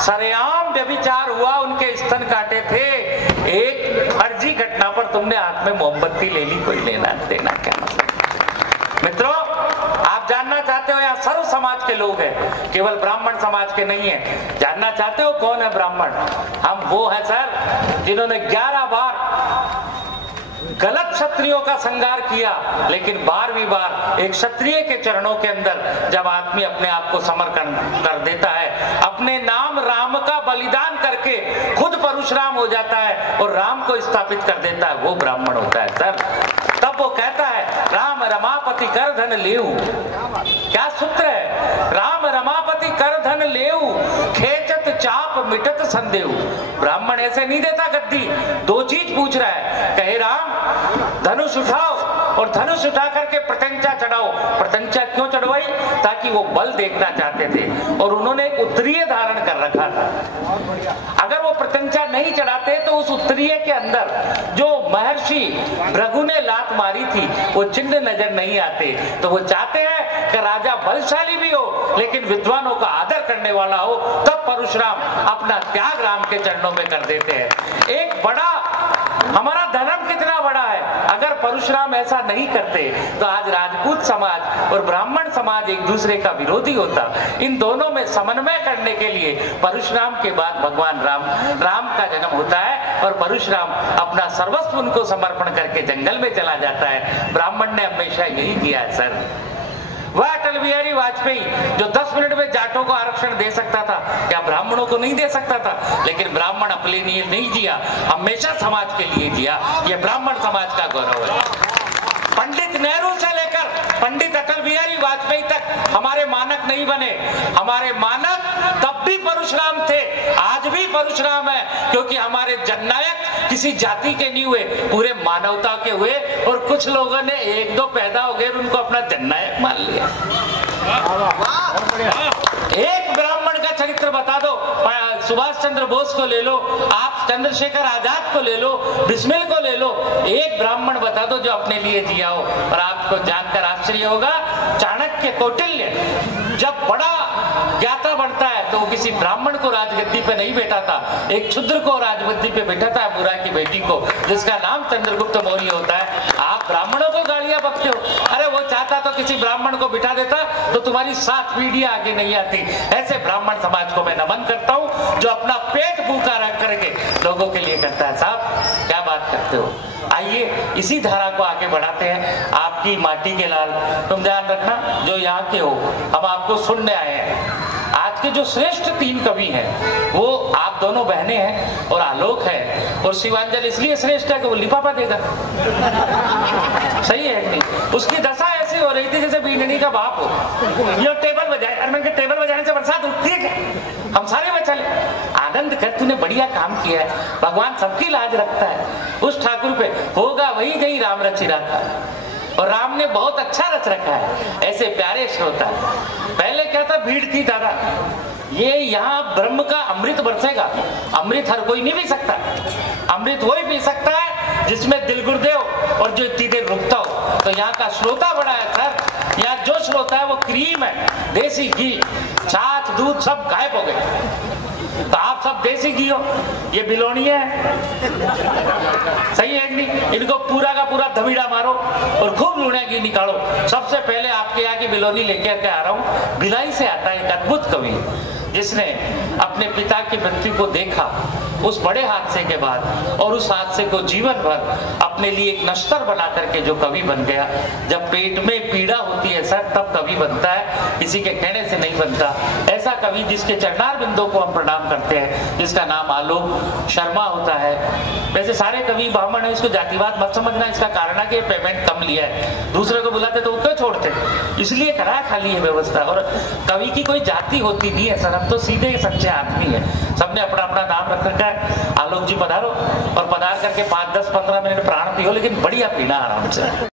सरेआम व्यभिचार हुआ, उनके स्तन काटे थे। एक फर्जी घटना पर तुमने हाथ में मोमबत्ती ले ली, कोई लेना देना क्या मतलब? मित्रों, आप जानना चाहते हो यहाँ सर्व समाज के लोग हैं, केवल ब्राह्मण समाज के नहीं है। जानना चाहते हो कौन है ब्राह्मण? हम वो हैं सर जिन्होंने 11 बार गलत क्षत्रियों का संगार किया, लेकिन 12वीं बार एक क्षत्रिय के चरणों के अंदर जब आदमी अपने आप को समर्पण कर देता है, अपने नाम राम का बलिदान करके खुद परशुराम हो जाता है और राम को स्थापित कर देता है, वो ब्राह्मण होता है सर। तब वो कहता है राम रमापति कर धन लेऊ। क्या सूत्र है? राम रमापति कर धन लेऊ, खेचत चाप मिटत संदेऊ। ब्राह्मण ऐसे नहीं देता गद्दी, दो चीज पूछ रहा है। कहे राम धनुष उठाओ और धनुष उठा करके प्रत्यंचा चढ़ाओ। प्रत्यंचा क्यों चढ़वाई? ताकि वो बल देखना चाहते थे और उन्होंने एक उत्तरीय धारण कर रखा था। अगर वो प्रत्यंचा नहीं चढ़ाते तो उस उत्तरीय के अंदर जो महर्षि भृगु ने लात मारी थी वो चिन्ह नजर नहीं आते। तो वो चाहते हैं कि राजा बलशाली भी हो लेकिन विद्वानों का आदर करने वाला हो, तब परशुराम अपना त्याग राम के चरणों में कर देते हैं। एक बड़ा हमारा धर्म कितना बड़ा है, अगर परशुराम ऐसा नहीं करते तो आज राजपूत समाज और ब्राह्मण समाज एक दूसरे का विरोधी होता। इन दोनों में समन्वय करने के लिए परशुराम के बाद भगवान राम का जन्म होता है और परशुराम अपना सर्वस्व उनको समर्पण करके जंगल में चला जाता है। ब्राह्मण ने हमेशा यही किया है सर। वह अटल बिहारी वाजपेयी जो 10 मिनट में जाटों को आरक्षण दे सकता था, क्या ब्राह्मणों को नहीं दे सकता था? लेकिन ब्राह्मण अपने लिए नहीं जिया, हमेशा समाज के लिए जिया। यह ब्राह्मण समाज का गौरव है। पंडित नेहरू से लेकर पंडित अटल बिहारी वाजपेयी तक हमारे मानक नहीं बने। हमारे मानक तब भी परशुराम थे, आज भी परशुराम है, क्योंकि हमारे जननायक किसी जाति के नहीं हुए, पूरे मानवता के हुए। और कुछ लोगों ने एक दो पैदा हो गए, उनको अपना जननायक मान लिया। एक ब्राह्मण का चरित्र बता दो, सुभाष चंद्र बोस को ले लो, आप चंद्रशेखर आजाद को ले लो, बिस्मिल को ले लो, एक ब्राह्मण बता दो जो अपने लिए जिया हो। और आपको जानकर आश्चर्य होगा, चाणक्य कौटिल्य जब बड़ा ज्ञाता बनता है तो वो किसी ब्राह्मण को राजगद्दी पे नहीं बैठा था, एक क्षुद्र को राजगद्दी पे बैठा था, बुरा की बेटी को, जिसका नाम चंद्रगुप्त मौर्य होता है। आप ब्राह्मणों को गालियां बकते हो। अरे वो चाहता तो किसी ब्राह्मण को बिठा देता तो तुम्हारी 7 पीढ़ियां आगे नहीं आती। ऐसे ब्राह्मण समाज को मैं नमन करता हूँ जो अपना पेट भूखा रख करके लोगों के लिए करता है। साहब क्या बात करते हो? आइए इसी धारा को आगे बढ़ाते हैं। आपकी माटी के लाल, तुम ध्यान रखना, जो यहाँ के हो, हम आपको सुनने आए हैं। आज के जो श्रेष्ठ 3 कवि हैं वो आप दोनों बहनें हैं और आलोक है। और शिवांजल इसलिए श्रेष्ठ है कि वो लिफाफा देगा। सही है कि नहीं? उसकी दशा ऐसी हो रही थी जैसे बीगनी का बाप हो। ये टेबल बजाए, अरे मैं टेबल बजाने से बरसात रुकती है क्या? हम सारे में चले। आनंद कर, तूने बढ़िया काम किया है, भगवान सबकी लाज रखता है। उस ठाकुर पे होगा वही नहीं राम रचि रखा, और राम ने बहुत अच्छा रच रखा है। ऐसे प्यारे श्रोता, पहले क्या था, भीड़ थी दादा, ये यहाँ ब्रह्म का अमृत बरसेगा। अमृत हर कोई नहीं पी सकता। अमृत वही पी सकता है जिसमें दिल गुरुदेव और जो इतनी देर रुकता हो। तो यहाँ का श्रोता बड़ा है सर। यहाँ जो श्रोता है वो क्रीम है, देसी घी, छाछ दूध सब गायब हो गए। तो आप सब देसी घी हो, ये बिलोनी है। सही है कि नहीं? इनको पूरा का पूरा धमीड़ा मारो और खूब लूणा घी निकालो। सबसे पहले आपके यहाँ की बिलोनी लेकर के आ रहा हूँ। भिलाई से आता है एक अद्भुत कवि जिसने अपने पिता की मृत्यु को देखा उस बड़े हादसे के बाद, और उस हादसे को जीवन भर अपने लिए एक नश्तर बना करके जो कवि बन गया। जब पेट में पीड़ा होती है सर तब कवि बनता है, किसी के कहने से नहीं बनता। ऐसा कवि जिसके चरणार बिंदों को हम प्रणाम करते हैं, जिसका नाम आलोक शर्मा होता है। वैसे सारे कवि ब्राह्मण है, इसको जातिवाद मत समझना। इसका कारण है कि पेमेंट कम लिया है, दूसरे को बुलाते तो वो क्यों छोड़ते, इसलिए करा खाली है व्यवस्था। और कवि की कोई जाति होती नहीं है सर, हम तो सीधे सच्चे आदमी है। सबने अपना अपना नाम रख रखा है। आलोक जी पधारो, और पधार करके 5, 10, 15 मिनट प्राण पियो, लेकिन बढ़िया पीना आराम से।